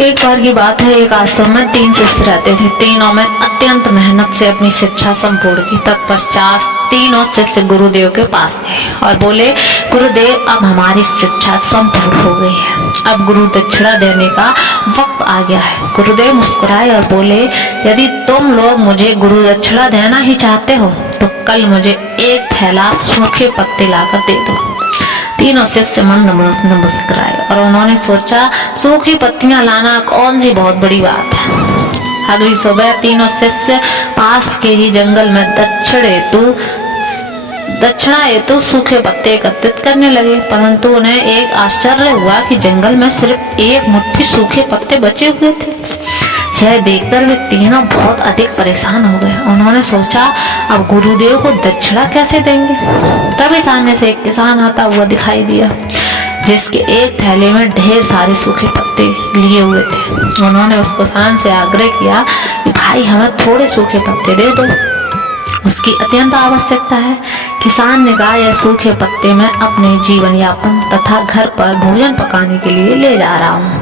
एक बार की बात है, एक आश्रम में 3 शिष्य रहते थे। तीनों में अत्यंत मेहनत से अपनी शिक्षा संपूर्ण की। तत्पश्चात तीनों शिष्य गुरुदेव के पास गए और बोले, गुरुदेव, अब हमारी शिक्षा संपूर्ण हो गई है, अब गुरु दक्षिणा देने का वक्त आ गया है। गुरुदेव मुस्कुराए और बोले, यदि तुम लोग मुझे गुरु दक्षिणा देना ही चाहते हो तो कल मुझे एक थैला सूखे पत्ते लाकर दे दो। तीनों शिष्य मंद मुस्कुराए और उन्होंने सोचा, सूखी पत्तियां लाना कौन सी बहुत बड़ी बात है। अगली सुबह तीनों शिष्य पास के ही जंगल में दक्षिणा हेतु सूखे पत्ते एकत्रित करने लगे, परंतु उन्हें एक आश्चर्य हुआ कि जंगल में सिर्फ एक मुट्ठी सूखे पत्ते बचे हुए थे। यह देखकर वे तीनों बहुत अधिक परेशान हो गए। उन्होंने सोचा, अब गुरुदेव को दक्षिणा कैसे देंगे। तभी सामने से एक किसान आता हुआ दिखाई दिया, जिसके एक थैले में ढेर सारे सूखे पत्ते लिए हुए थे। उन्होंने उस किसान से आग्रह किया कि भाई, हमें थोड़े सूखे पत्ते दे दो, उसकी अत्यंत आवश्यकता है। किसान ने कहा, यह सूखे पत्ते मैं अपने जीवन यापन तथा घर पर भोजन पकाने के लिए ले जा रहा हूँ,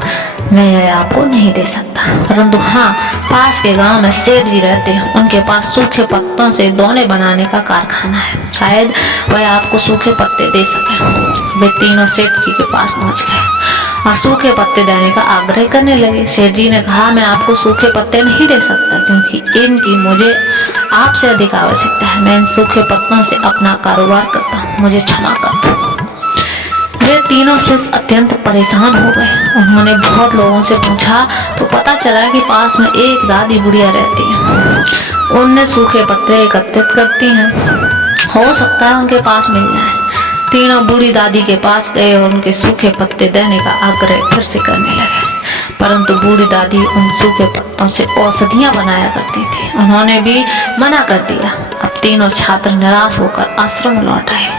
मैं यह आपको नहीं दे सकता, परंतु हाँ, पास के गांव में सेठ जी रहते हैं, उनके पास सूखे पत्तों से दोने बनाने का कारखाना है, शायद वह आपको सूखे पत्ते दे सके। वे तीनों सेठ जी के पास पहुंच गए और सूखे पत्ते देने का आग्रह करने लगे। सेठ जी ने कहा, मैं आपको सूखे पत्ते नहीं दे सकता, क्योंकि इनकी मुझे आपसे अधिक आवश्यकता है। मैं इन सूखे पत्तों से अपना कारोबार करता हूँ, मुझे क्षमा कर दो। वे तीनों शिष्य अत्यंत परेशान हो गए। उन्होंने बहुत लोगों से पूछा तो पता चला कि पास में एक दादी बुढ़िया रहती है। उनने सूखे पत्ते एकत्रित करती हैं, हो सकता है उनके पास मिल जाए। तीनों बूढ़ी दादी के पास गए और उनके सूखे पत्ते देने का आग्रह फिर से करने लगे, परंतु बूढ़ी दादी उन सूखे पत्तों से औषधियां बनाया करती थी। उन्होंने भी मना कर दिया। अब तीनों छात्र निराश होकर आश्रम लौट आए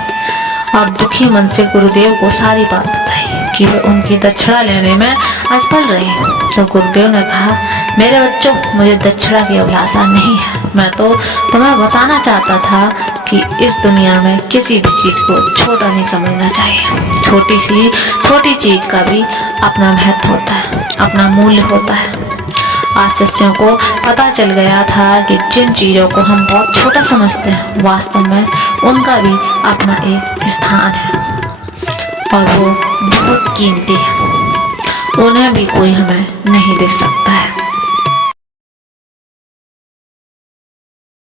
और दुखी मन से गुरुदेव को सारी बात बताई कि वे उनकी दक्षिणा लेने में असफल रहे। तो गुरुदेव ने कहा, मेरे बच्चों, मुझे दक्षिणा की अभिलाषा नहीं है, मैं तो तुम्हें बताना चाहता था कि इस दुनिया में किसी भी चीज को छोटा नहीं समझना चाहिए। छोटी चीज का भी अपना महत्व होता है, अपना मूल्य होता है। आज शिष्यों को पता चल गया था कि जिन चीजों को हम बहुत छोटा समझते हैं, वास्तव में उनका भी अपना एक स्थान है और वो बहुत कीमती है, उन्हें भी कोई हमें नहीं दे सकता।